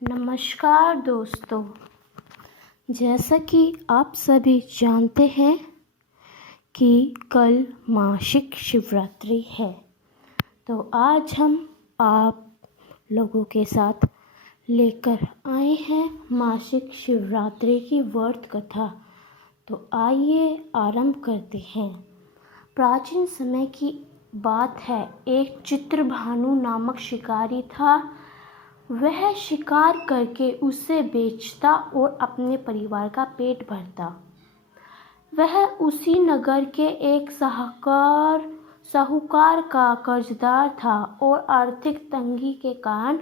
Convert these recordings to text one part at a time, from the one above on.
नमस्कार दोस्तों। जैसा कि आप सभी जानते हैं कि कल मासिक शिवरात्रि है, तो आज हम आप लोगों के साथ लेकर आए हैं मासिक शिवरात्रि की व्रत कथा। तो आइए आरंभ करते हैं। प्राचीन समय की बात है। एक चित्रभानु नामक शिकारी था। वह शिकार करके उसे बेचता और अपने परिवार का पेट भरता। वह उसी नगर के एक साहूकार का कर्जदार था और आर्थिक तंगी के कारण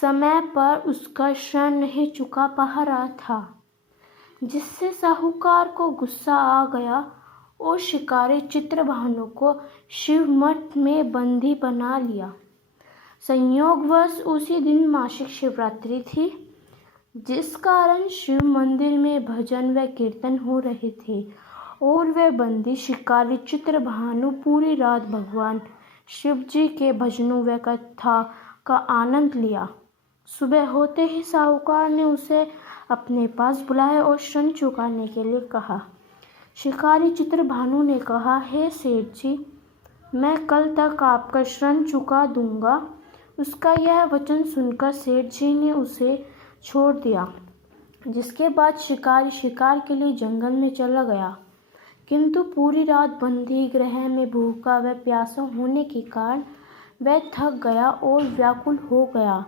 समय पर उसका ऋण नहीं चुका पा रहा था, जिससे साहूकार को गुस्सा आ गया और शिकारी चित्रभानु को शिव मठ में बंदी बना लिया। संयोगवश उसी दिन मासिक शिवरात्रि थी, जिस कारण शिव मंदिर में भजन व कीर्तन हो रहे थे और वह बंदी शिकारी चित्रभानु पूरी रात भगवान शिव जी के भजनों व कथा का आनंद लिया। सुबह होते ही साहूकार ने उसे अपने पास बुलाया और ऋण चुकाने के लिए कहा। शिकारी चित्रभानु ने कहा, हे सेठ जी, मैं कल तक आपका ऋण चुका दूंगा। उसका यह वचन सुनकर सेठ जी ने उसे छोड़ दिया, जिसके बाद शिकारी शिकार के लिए जंगल में चला गया। किंतु पूरी रात बंदी गृह में भूखा व प्यासा होने के कारण वह थक गया और व्याकुल हो गया,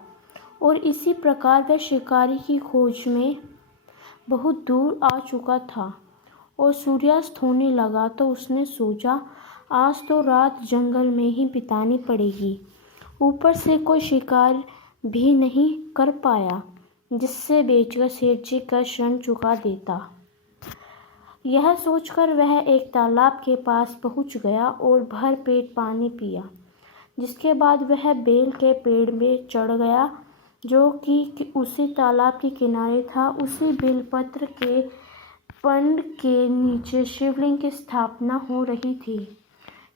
और इसी प्रकार वह शिकारी की खोज में बहुत दूर आ चुका था और सूर्यास्त होने लगा। तो उसने सोचा, आज तो रात जंगल में ही बितानी पड़ेगी। ऊपर से कोई शिकार भी नहीं कर पाया जिससे बेचकर सेठ जी का ऋण चुका देता। यह सोचकर वह एक तालाब के पास पहुंच गया और भर पेट पानी पिया, जिसके बाद वह बेल के पेड़ में चढ़ गया जो कि उसी तालाब के किनारे था। उसी बेलपत्र के पेड़ के नीचे शिवलिंग की स्थापना हो रही थी,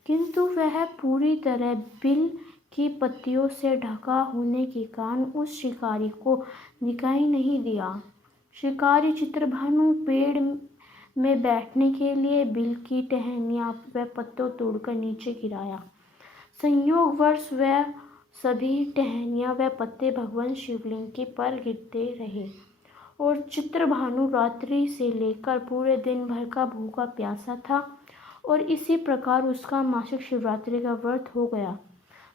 किंतु वह पूरी तरह बिल की पत्तियों से ढका होने के कारण उस शिकारी को दिखाई नहीं दिया। शिकारी चित्रभानु पेड़ में बैठने के लिए बिल की टहनियाँ व पत्तों तोड़कर नीचे गिराया। संयोगवश वह सभी टहनियाँ व पत्ते भगवान शिवलिंग के पर गिरते रहे और चित्रभानु रात्रि से लेकर पूरे दिन भर का भूखा प्यासा था, और इसी प्रकार उसका मासिक शिवरात्रि का व्रत हो गया।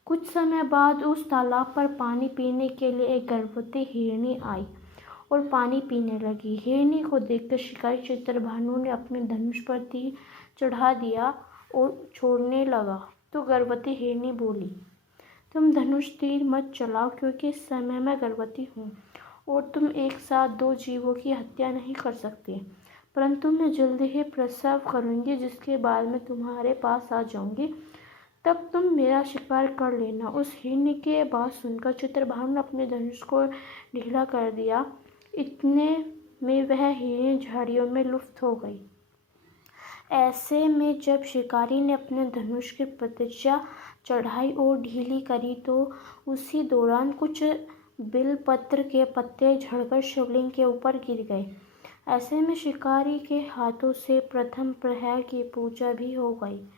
कुछ समय बाद उस तालाब पर पानी पीने के लिए एक गर्भवती हिरनी आई और पानी पीने लगी। हिरनी को देखकर शिकारी चित्रभानु ने अपने धनुष पर तीर चढ़ा दिया और छोड़ने लगा, तो गर्भवती हिरनी बोली, तुम धनुष तीर मत चलाओ, क्योंकि इस समय मैं गर्भवती हूँ और तुम एक साथ दो जीवों की हत्या नहीं कर सकते। परंतु मैं जल्दी ही प्रसव करूँगी, जिसके बाद मैं तुम्हारे पास आ जाऊँगी, तब तुम मेरा शिकार कर लेना। उस हिरनी की बात सुनकर चित्रभानु ने अपने धनुष को ढीला कर दिया। इतने में वह हिरनी झाड़ियों में लुप्त हो गई। ऐसे में जब शिकारी ने अपने धनुष की प्रतिज्ञा चढ़ाई और ढीली करी, तो उसी दौरान कुछ बिलपत्र के पत्ते झड़कर शिवलिंग के ऊपर गिर गए। ऐसे में शिकारी के हाथों से प्रथम प्रहर की पूजा भी हो गई।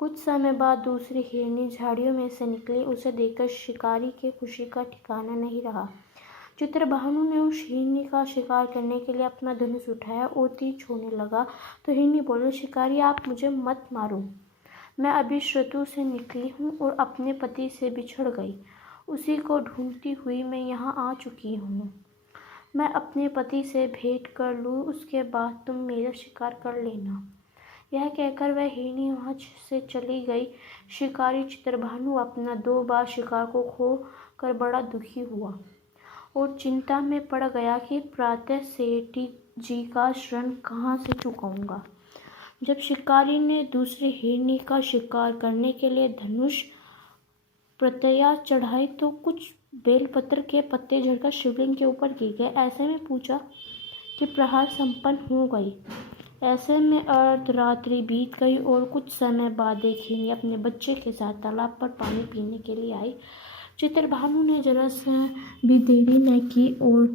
कुछ समय बाद दूसरी हिरनी झाड़ियों में से निकली। उसे देखकर शिकारी की खुशी का ठिकाना नहीं रहा। चित्रभानु ने उस हिरनी का शिकार करने के लिए अपना धनुष उठाया और तीर छोड़ने लगा, तो हिरनी बोली, शिकारी, आप मुझे मत मारो। मैं अभी ऋतु से निकली हूँ और अपने पति से बिछड़ गई। उसी को ढूंढती हुई मैं यहाँ आ चुकी हूँ। मैं अपने पति से भेंट कर लूँ, उसके बाद तुम मेरा शिकार कर लेना। यह कहकर वह हिरनी वहाँ से चली गई। शिकारी चित्रभानु अपना 2 बार शिकार को खो कर बड़ा दुखी हुआ और चिंता में पड़ गया कि प्रातः सेठ जी का ऋण कहाँ से चुकाऊंगा। जब शिकारी ने दूसरी हिरनी का शिकार करने के लिए धनुष प्रतिज्ञा चढ़ाई, तो कुछ बेलपत्र के पत्ते झड़कर शिवलिंग के ऊपर गिर गए। ऐसे में पूजा कि प्रहार संपन्न हो गई। ऐसे में अर्धरात्रि बीत गई और कुछ समय बाद एक हिरनी अपने बच्चे के साथ तालाब पर पानी पीने के लिए आई। चित्रभानु ने जरा से भी देरी न की और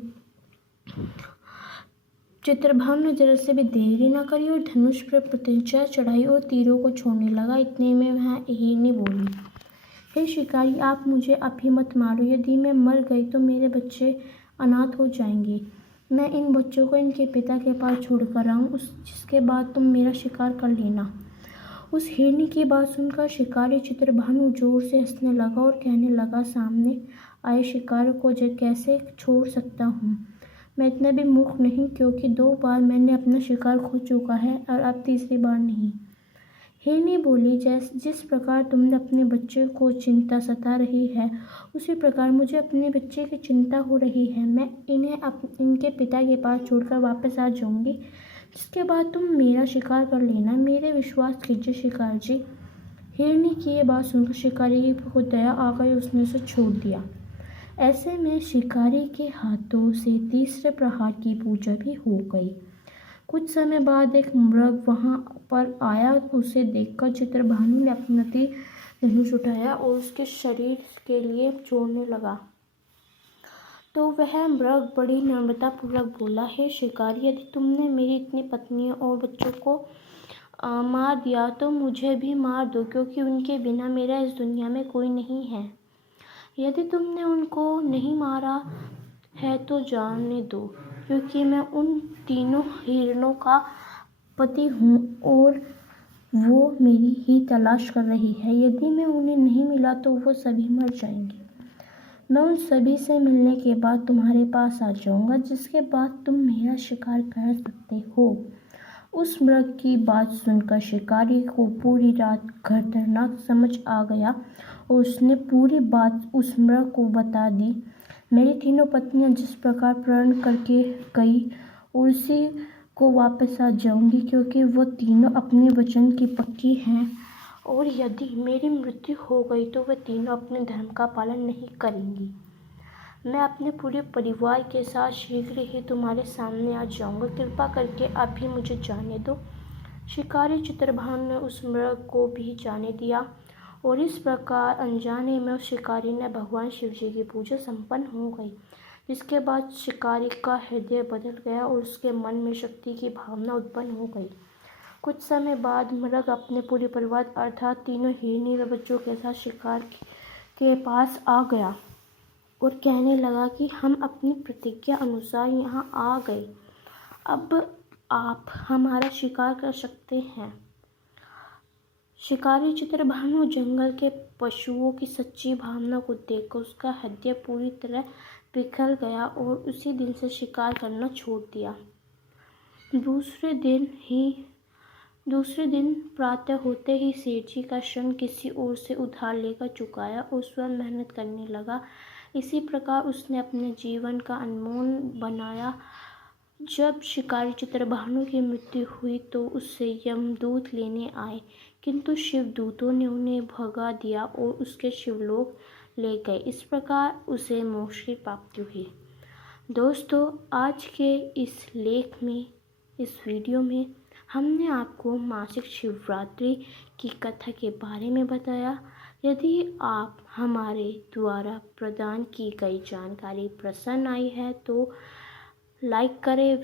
करी और धनुष पर प्रत्यंचा चढ़ाई और तीरों को छोड़ने लगा। इतने में वह हिरनी बोली, हे शिकारी, आप मुझे अभी मत मारो। यदि मैं मर गई तो मेरे बच्चे अनाथ हो जाएंगे। मैं इन बच्चों को इनके पिता के पास छोड़कर आऊँ, जिसके बाद तुम मेरा शिकार कर लेना। उस हिरनी की बात सुनकर शिकारी चित्रभानु जोर से हंसने लगा और कहने लगा, सामने आए शिकार को कैसे छोड़ सकता हूँ? मैं इतना भी मूर्ख नहीं, क्योंकि 2 बार मैंने अपना शिकार खो चुका है और अब तीसरी बार नहीं। हिरनी बोली, जिस प्रकार तुमने अपने बच्चे को चिंता सता रही है, उसी प्रकार मुझे अपने बच्चे की चिंता हो रही है। मैं इन्हें इनके पिता के पास छोड़कर वापस आ जाऊंगी, जिसके बाद तुम मेरा शिकार कर लेना। मेरे विश्वास कीजिए शिकार जी। हिरनी की ये बात सुनकर शिकारी को दया आ गई, उसने उसे छोड़ दिया। ऐसे में शिकारी के हाथों से तीसरे प्रहार की पूजा भी हो गई। कुछ समय बाद एक मृग वहां पर आया। उसे देखकर चित्रभानु ने अपना धनुष उठाया और उसके शरीर के लिए छोड़ने लगा, तो वह मृग बड़ी नम्रतापूर्वक बोला, हे शिकारी, यदि तुमने मेरी इतनी पत्नियों और बच्चों को मार दिया तो मुझे भी मार दो, क्योंकि उनके बिना मेरा इस दुनिया में कोई नहीं है। यदि तुमने उनको नहीं मारा है तो जाने दो, क्योंकि मैं उन तीनों हिरणों का पति हूँ और वो मेरी ही तलाश कर रही है। यदि मैं उन्हें नहीं मिला तो वो सभी मर जाएंगे। मैं उन सभी से मिलने के बाद तुम्हारे पास आ जाऊंगा, जिसके बाद तुम मेरा शिकार कर सकते हो। उस मृग की बात सुनकर शिकारी को पूरी रात खतरनाक समझ आ गया और उसने पूरी बात उस मृग को बता दी। मेरी तीनों पत्नियां जिस प्रकार प्रण करके गई, उसी को वापस आ जाऊंगी, क्योंकि वो तीनों अपने वचन की पक्की हैं, और यदि मेरी मृत्यु हो गई तो वे तीनों अपने धर्म का पालन नहीं करेंगी। मैं अपने पूरे परिवार के साथ शीघ्र ही तुम्हारे सामने आ जाऊंगा। कृपा करके अभी मुझे जाने दो। शिकारी चित्रभानु ने उस मृग को भी जाने दिया और इस प्रकार अनजाने में उस शिकारी ने भगवान शिव जी की पूजा संपन्न हो गई, जिसके बाद शिकारी का हृदय बदल गया और उसके मन में शक्ति की भावना उत्पन्न हो गई। कुछ समय बाद मृग अपने पूरे परिवार अर्थात तीनों हिरनी व बच्चों के साथ शिकार के पास आ गया और कहने लगा कि हम अपनी प्रतिज्ञा अनुसार यहाँ आ गए। अब आप हमारा शिकार कर सकते हैं। शिकारी चित्रभानु जंगल के पशुओं की सच्ची भावना को देखकर उसका हृदय पूरी तरह पिघल गया और उसी दिन से शिकार करना छोड़ दिया। दूसरे दिन प्रातः होते ही सेठ जी का ऋण किसी और से उधार लेकर चुकाया और स्वयं मेहनत करने लगा। इसी प्रकार उसने अपने जीवन का अनमोल बनाया। जब शिकारी चित्रभानु की मृत्यु हुई तो उससे यमदूत लेने आए, किंतु शिवदूतों ने उन्हें भगा दिया और उसके शिवलोक ले गए। इस प्रकार उसे मोक्ष की प्राप्ति हुई। दोस्तों, आज के इस लेख में, इस वीडियो में हमने आपको मासिक शिवरात्रि की कथा के बारे में बताया। यदि आप हमारे द्वारा प्रदान की गई जानकारी पसंद आई है तो लाइक करें।